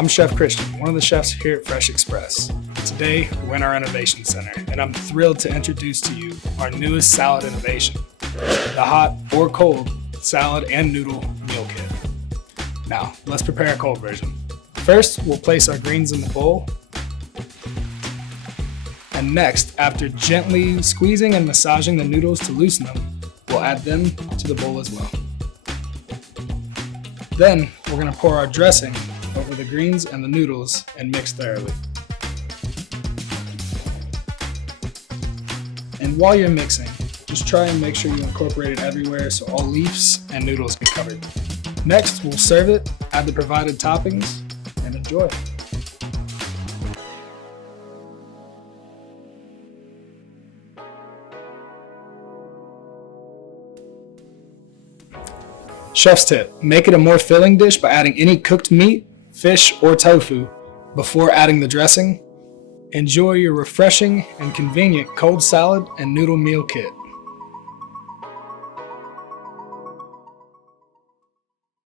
I'm Chef Christian, one of the chefs here at Fresh Express. Today, we're in our Innovation Center, and I'm thrilled to introduce to you our newest salad innovation, the hot or cold salad and noodle meal kit. Now, let's prepare a cold version. First, we'll place our greens in the bowl. And next, after gently squeezing and massaging the noodles to loosen them, we'll add them to the bowl as well. Then, we're going to pour our dressing over the greens and the noodles and mix thoroughly. And while you're mixing, just try and make sure you incorporate it everywhere so all leaves and noodles get covered. Next, we'll serve it, add the provided toppings, and enjoy. Chef's tip, make it a more filling dish by adding any cooked meat, fish, or tofu before adding the dressing. Enjoy your refreshing and convenient cold salad and noodle meal kit.